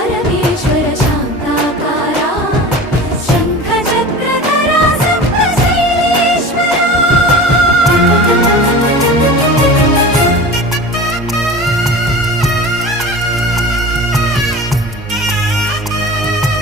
Para mí.